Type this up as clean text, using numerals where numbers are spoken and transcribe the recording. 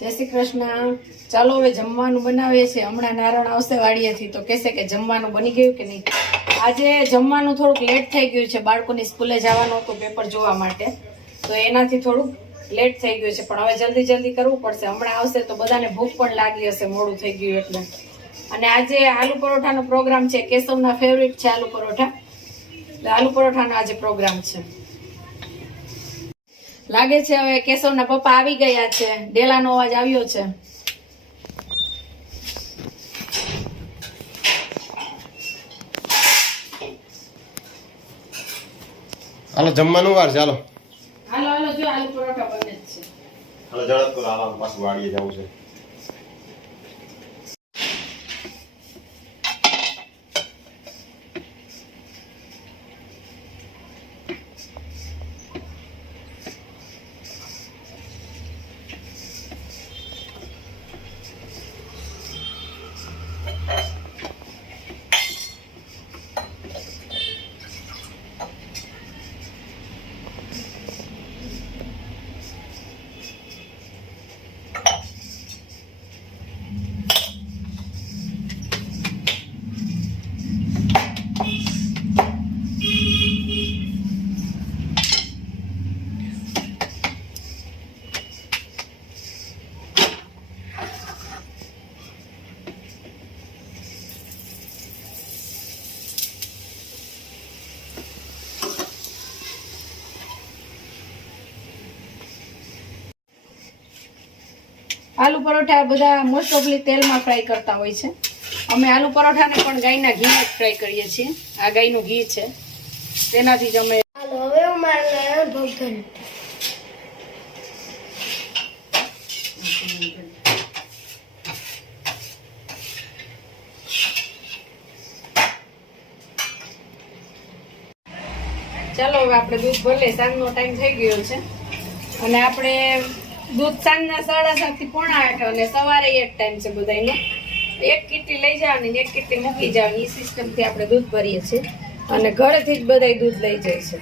જય શ્રી કૃષ્ણ। ચાલો હવે જમવાનું બનાવીએ છીએ। હમણાં નારણ આવશે વાડીએથી તો કહેશે કે જમવાનું બની ગયું કે નહીં। આજે જમવાનું થોડુંક લેટ થઈ ગયું છે, બાળકોની સ્કૂલે જવાનું હતું પેપર જોવા માટે, તો એનાથી થોડુંક લેટ થઈ ગયું છે, પણ હવે જલ્દી કરવું પડશે। હમણાં આવશે તો બધાને ભૂખ પણ લાગી હશે મોડું થઈ ગયું એટલે। અને આજે આલુ પરોઠાનો પ્રોગ્રામ છે, કેશવના ફેવરિટ છે આલુ પરોઠા, એટલે આલુ પરોઠાનો આજે પ્રોગ્રામ છે। લાગે છે હવે કેશવના પપ્પા આવી ગયા છે, ડેલાનો અવાજ આવ્યો છે। હાલો જમવાનું વાર છે, હાલો હાલો જો આલુ પરોઠા બને જ છે। હાલો ઝડપ કરો, હાલો પાછું વાડીએ જવું છે। આલુ પરોઠા બધા મોસ્ટ ઓફલી તેલમાં ફ્રાય કરતા હોય છે। અમે આલુ પરોઠાને પણ ગાયના ઘીમાં જ ફ્રાય કરીએ છીએ। આ ગાયનું ઘી છે, તેનાથી જ અમે ચાલો હવે આપણે દૂધ ભલે, સાંજનો ટાઈમ થઈ ગયો છે અને આપણે દૂધ સાંજના 7:30 થી 7:45 અને સવારે એક ટાઈમ છે બધાનો। એક કીટલી લઈ જવાની, એક કીટલી મૂકી જવાની, એ સિસ્ટમથી આપણે દૂધ ભરીએ છીએ અને ઘરેથી જ બધા દૂધ લઈ જાય છે।